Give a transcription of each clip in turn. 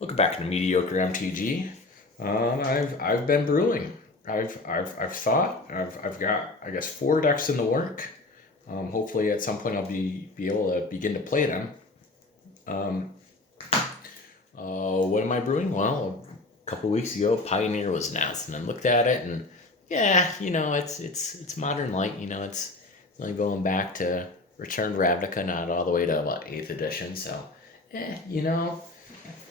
Looking back into Mediocre MTG, I've been brewing. I've thought I've got, I guess, 4 decks in the work. Hopefully at some point I'll be able to begin to play them. Um, what am I brewing? Well, a couple weeks ago, Pioneer was announced, and I looked at it, and yeah, it's modern light. It's only going back to Return to Ravnica, not all the way to what, 8th edition. So,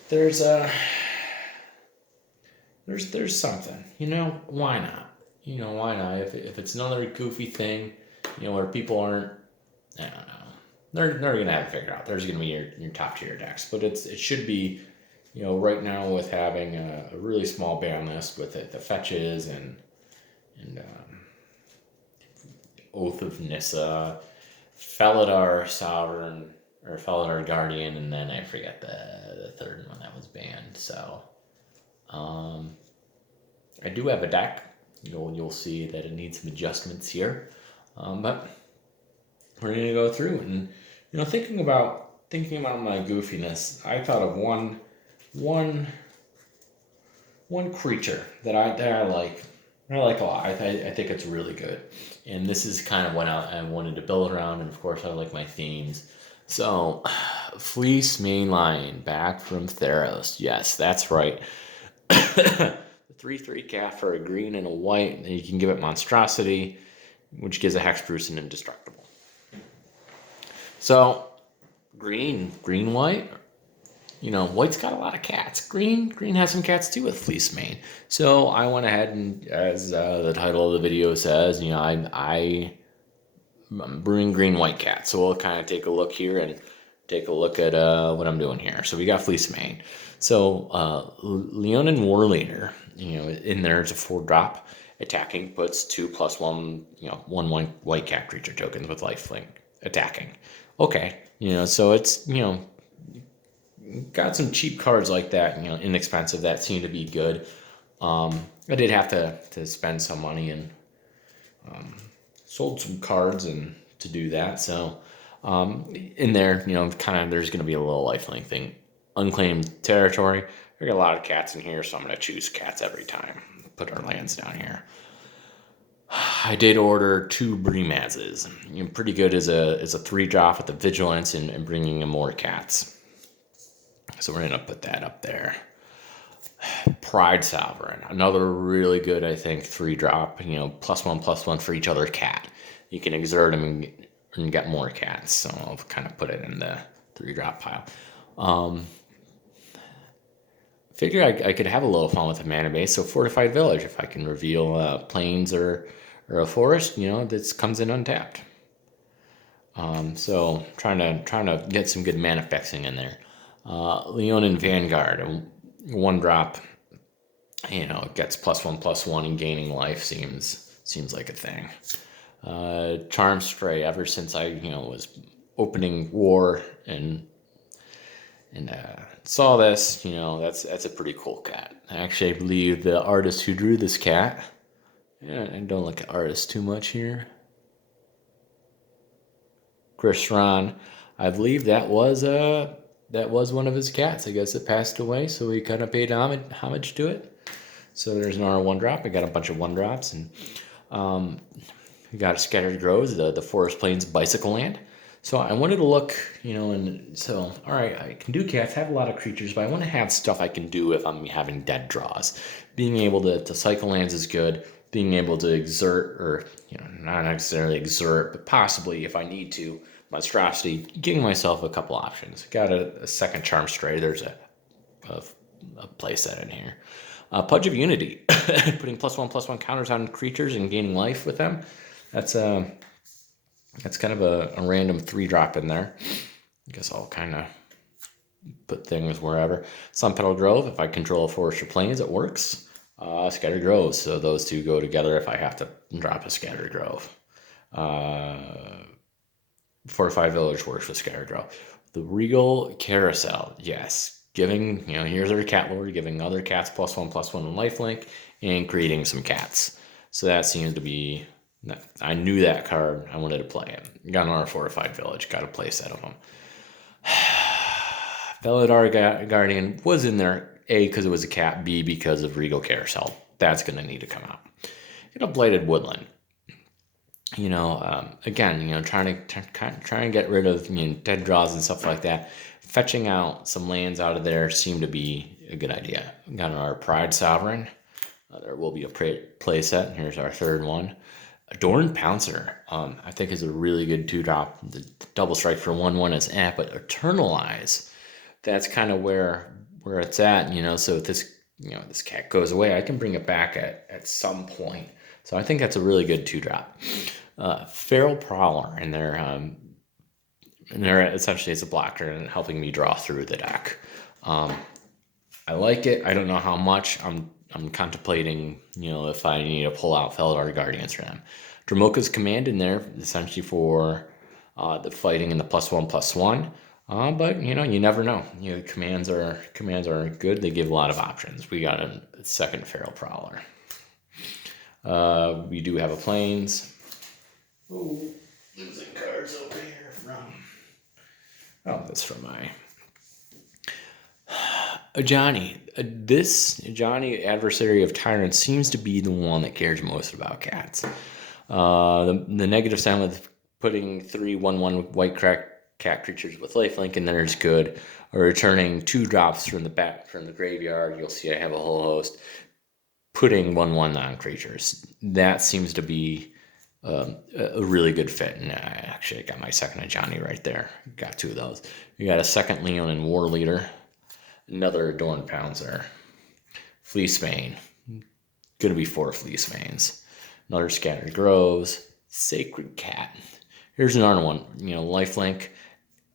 there's a there's something. Why not? Why not? If it's another goofy thing, where people aren't, I don't know, they're gonna have it figured out. There's gonna be your top tier decks, but it should be, right now with having a really small ban list with the fetches and Oath of Nissa, Felidar Sovereign or Felidar Guardian, and then I forget the third one that was banned. So, um, I do have a deck. You'll see that it needs some adjustments here, but we're gonna go through and thinking about my goofiness. I thought of one one creature that I like. I like a lot. I think it's really good, and this is kind of what I wanted to build around. And of course, I like my themes. So, Fleece Mainline back from Theros. Yes, that's right. The 3/3 cat for a green and a white, and you can give it Monstrosity, which gives a Hexproof and Indestructible. So, green, white. White's got a lot of cats. Green has some cats too with Fleece Mane. So I went ahead and, as the title of the video says, I'm brewing green white cat. So we'll kind of take a look here and take a look at what I'm doing here. So we got Fleece Mane. So Leonin Warleader, in there it's a 4-drop. Attacking puts 2+1, one white cat creature tokens with lifelink attacking. Okay, so it's, got some cheap cards like that, inexpensive, that seem to be good. I did have to spend some money and sold some cards and to do that. So in there, kind of there's going to be a little lifelink thing. Unclaimed territory. We got a lot of cats in here, so I'm going to choose cats every time. Put our lands down here. I did order 2 Breemazes. Pretty good as a 3-drop with the vigilance and bringing in more cats. So we're going to put that up there. Pride Sovereign, another really good, I think, 3-drop, +1/+1 for each other cat. You can exert them and get more cats. So I'll kind of put it in the 3-drop pile. Figure I could have a little fun with the mana base. So Fortified Village, if I can reveal plains or a forest, this comes in untapped. So trying to get some good mana fixing in there. Leonin Vanguard, a 1-drop, gets +1/+1 and gaining life seems like a thing. Charm Stray, ever since I was opening War and saw this, that's a pretty cool cat. Actually, I believe the artist who drew this cat, I don't look at artists too much here, Chris Ron, I believe that was one of his cats. I guess it passed away, so we kind of paid homage to it. So there's another 1-drop. I got a bunch of 1-drops, and we got a Scattered Groves, the Forest Plains Bicycle Land. So I wanted to look, and so, all right, I can do cats, have a lot of creatures, but I want to have stuff I can do if I'm having dead draws. Being able to cycle lands is good. Being able to exert, or, not necessarily exert, but possibly if I need to, Monstrosity, giving myself a couple options. Got a second Charm Stray. There's a play set in here. Pudge of Unity, putting +1/+1 counters on creatures and gaining life with them. That's kind of a random 3-drop in there. I guess I'll kind of put things wherever. Sunpetal Grove, if I control a forest or plains, it works. Scattered Groves, so those two go together if I have to drop a Scattered Grove. Fortified Village works with Scattered Grove. The Regal Carousel, yes. Giving, here's our cat lord, giving other cats +1/+1 in lifelink, and creating some cats. So that seems to be, I knew that card, I wanted to play it. Got another Fortified Village, got a play set of them. Felidar Guardian was in there, A, because it was a cat, B, because of Regal Carousel. That's going to need to come out. Get a Blighted Woodland. Again, trying to get rid of dead draws and stuff like that. Fetching out some lands out of there seemed to be a good idea. Got our Pride Sovereign. There will be a play set. Here's our third one. Adorned Pouncer, I think is a really good 2-drop. The double strike for 1/1 is but Eternalize, that's kind of where it's at, So if this cat goes away, I can bring it back at some point. So I think that's a really good 2-drop. Feral Prowler, and they're essentially as a blocker and helping me draw through the deck. I like it. I don't know how much. I'm contemplating, if I need to pull out Felidar Guardians for them. Dramoka's Command in there, essentially for the fighting and the +1/+1. But you never know. Commands are good. They give a lot of options. We got a second Feral Prowler. We do have a Plains. Oh, losing cards over here from. Oh, that's from my. Johnny. This Johnny, Adversary of Tyrants, seems to be the one that cares most about cats. The negative sound with putting 3/1/1 white cat creatures with lifelink in there is good. Or returning 2 drops from the graveyard. You'll see I have a whole host. Putting 1/1 on creatures. That seems to be a really good fit. And I got my second Johnny right there. Got 2 of those. We got a second Leon and War Leader. Another Adorned Pouncer. Fleecebane. Gonna be 4 Fleecebanes. Another Scattered Groves. Sacred Cat. Here's another one. Lifelink.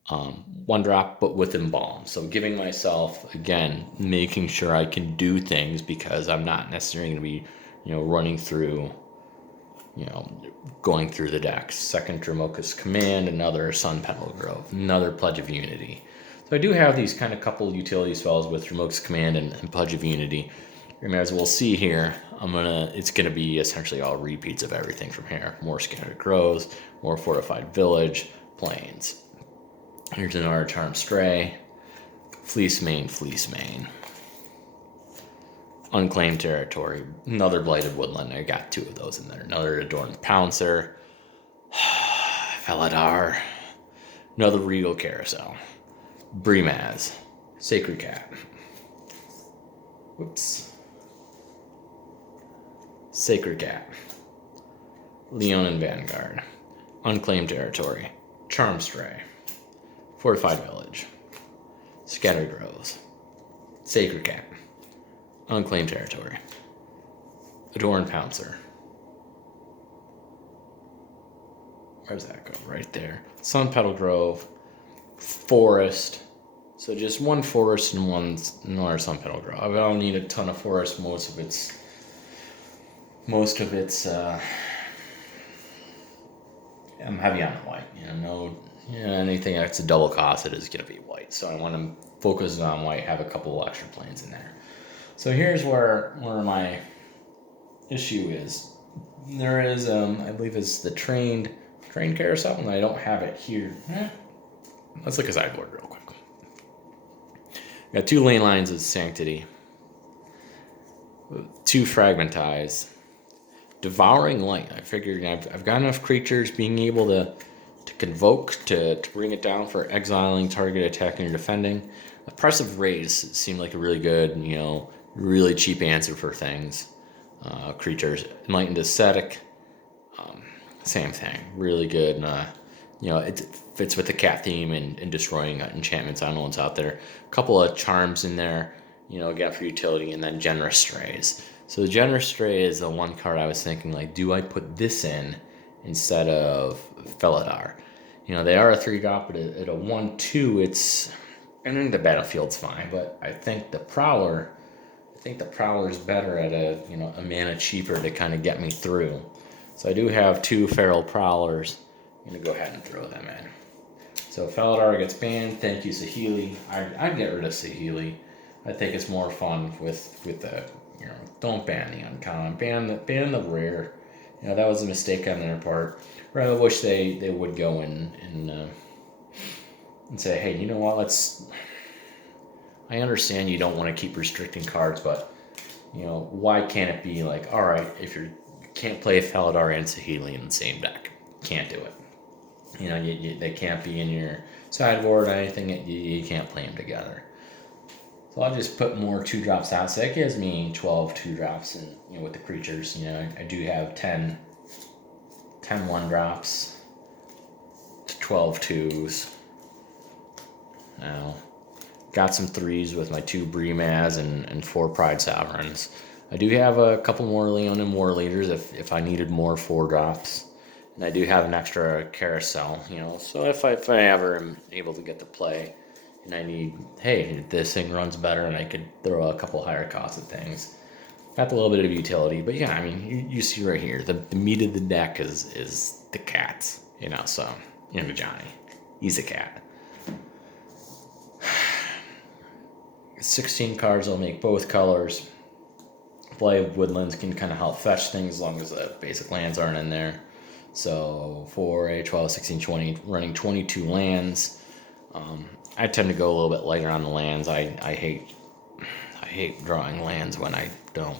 1-drop, but with Embalm. So giving myself, again, making sure I can do things because I'm not necessarily going to be, running through, going through the deck. Second Dramoka's Command, another Sun Petal Grove, another Pledge of Unity. So I do have these kind of couple utility spells with Dramoka's Command and Pledge of Unity. And as we'll see here, it's gonna be essentially all repeats of everything from here. More Scattered Groves, more Fortified Village, Plains. Here's another Charmed Stray, Fleecebane. Unclaimed Territory, another Blighted Woodland. I got 2 of those in there. Another Adorned Pouncer, Felidar, another Regal Carousel, Brimaz, Sacred Cat. Whoops. Sacred Cat, Leon and Vanguard, Unclaimed Territory, Charmed Stray, Fortified Village, Scattered Groves, Sacred Cat, Unclaimed Territory, Adorned Pouncer. Where's that go? Right there. Sun Petal Grove, Forest. So just 1 Forest and another Sun Petal Grove. I don't need a ton of Forest. Most of it's I'm heavy on white. Anything that's a double cost, it is going to be white. So I want to focus on white, have a couple of extra planes in there. So here's where my issue is. There is, I believe it's the trained carousel, and I don't have it here. Let's look at sideboard real quick. Got 2 lane lines of Sanctity, 2 Fragmentize, Devouring Light. I figured I've got enough creatures being able to convoke to bring it down for exiling target attacking or defending. Oppressive Raise seemed like a really good, really cheap answer for things. Creatures. Enlightened Ascetic, same thing. Really good. It fits with the cat theme and destroying enchantments on ones out there. A couple of charms in there, again for utility, and then Generous Strays. So the Generous Stray is the one card I was thinking, do I put this in instead of Felidar? They are a 3-drop, but at a 1/2, I think the battlefield's fine, but I think the Prowler's better at a mana cheaper to kind of get me through. So I do have 2 Feral Prowlers. I'm going to go ahead and throw them in. So Felidar gets banned. Thank you, Saheeli. I'd get rid of Saheeli. I think it's more fun with the, don't ban the uncommon. Ban the rare. That was a mistake on their part. I wish they would go and say, hey, you know what, let's I understand you don't want to keep restricting cards, but why can't it be like, all right, if you can't play Felidar and Saheeli in the same deck, can't do it. They can't be in your sideboard or anything. You can't play them together. So I'll just put more 2-drops out. So that gives me 12 2-drops, and with the creatures, I do have 10 1-drops, 12 2s. Now, got some 3s with my 2 Bremaz and 4 Pride Sovereigns. I do have a couple more Leonin War Leaders if I needed more 4-drops. And I do have an extra carousel, so if I ever am able to get to play and I need, hey, this thing runs better and I could throw a couple higher costed things. Got a little bit of utility, but yeah, I mean, you see right here, the meat of the deck is the cats, so, Johnny, he's a cat. 16 cards will make both colors. Play Woodlands can kind of help fetch things as long as the basic lands aren't in there. So for a 12, 16, 20, running 22 lands, I tend to go a little bit lighter on the lands. I hate drawing lands when I don't,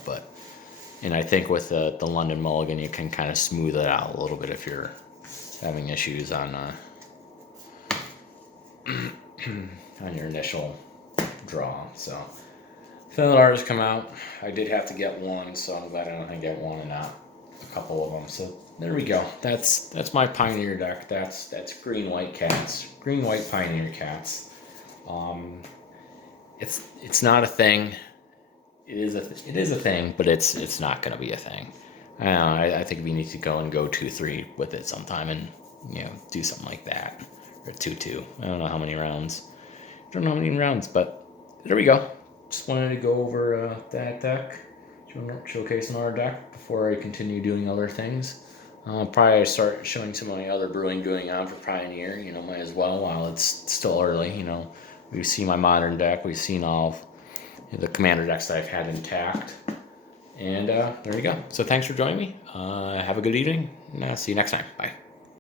and I think with the London Mulligan, you can kind of smooth it out a little bit if you're having issues on on your initial draw. So Felidar has come out. I did have to get one, so I'm glad I don't have to get one and not a couple of them. So there we go. That's my Pioneer deck. That's green-white cats. Green-white Pioneer cats. It's not a thing. It is a thing, but it's not going to be a thing. I don't know. I think we need to go 2-3 with it sometime and do something like that, or 2-2. I don't know how many rounds. But there we go. Just wanted to go over that deck, showcase another deck before I continue doing other things. Probably start showing some of my other brewing going on for Pioneer. Might as well while it's still early. We've seen my modern deck. We've seen all of the commander decks that I've had intact. And there you go. So thanks for joining me. Have a good evening. And see you next time. Bye.